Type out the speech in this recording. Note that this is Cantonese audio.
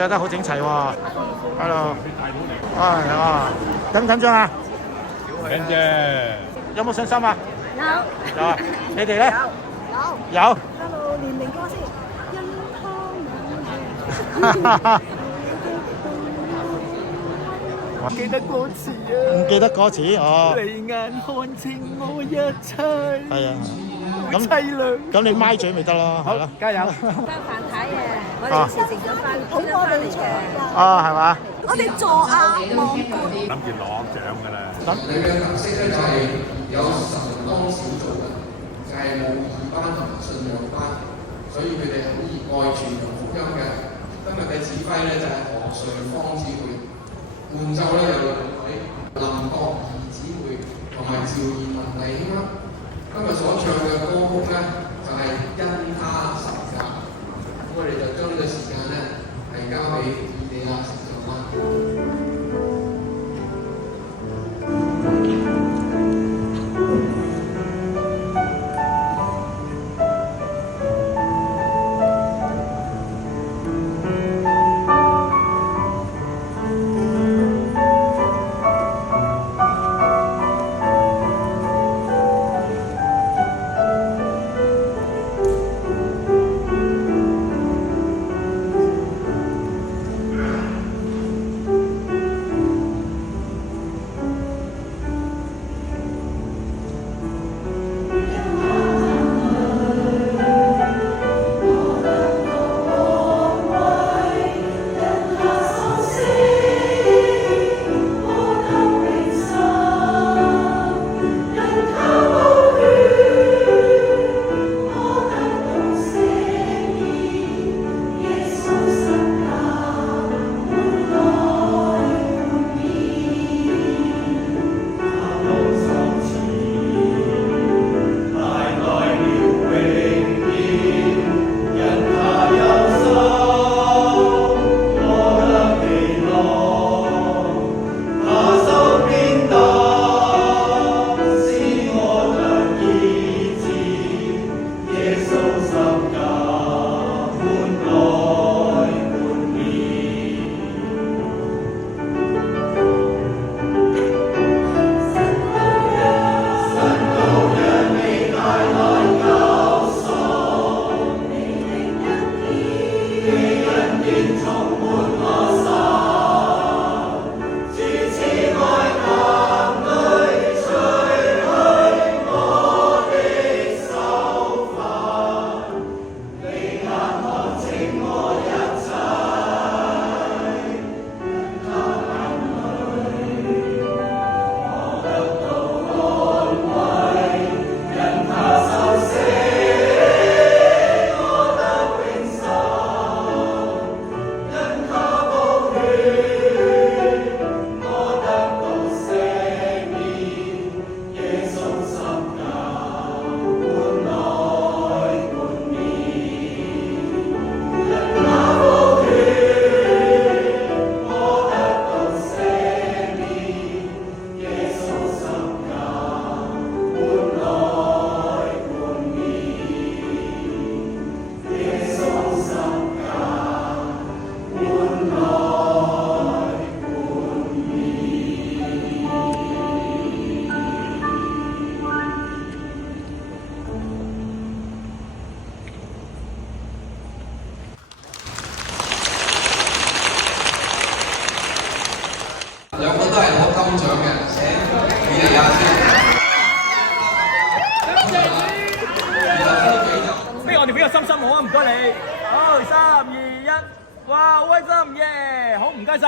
着得好整齊喎。Hello， 緊唔緊張啊？緊張。有冇信心啊？有。有啊。你哋咧？有。Hello， 年齡歌先。唔記得歌詞啊！唔記得歌詞哦。你眼看清我一切。係啊。咁你咪嘴咪得咯，係咯。加油！翻飯睇嘅，我哋以前食咗飯，好多翻嚟嘅。哦，係嘛？我哋坐亞望冠。諗住攞獎㗎啦。你嘅特色咧就係有神當小組嘅，就係冇義班同埋信仰班，所以佢哋好熱愛傳揚福音嘅。今日嘅指揮咧就係何瑞芳姊妹，伴奏咧有兩位林國儀姊妹同埋趙燕文弟兄啦。今日所唱嘅歌曲咧就係因他十架，咁我哋就將呢個時間咧係交俾以利亞成長班。兩個都係攞金獎嘅，請以利亞先。不如我哋俾個心心我啊，唔該你。好，3、2、1，哇，好開心耶！好，唔該晒。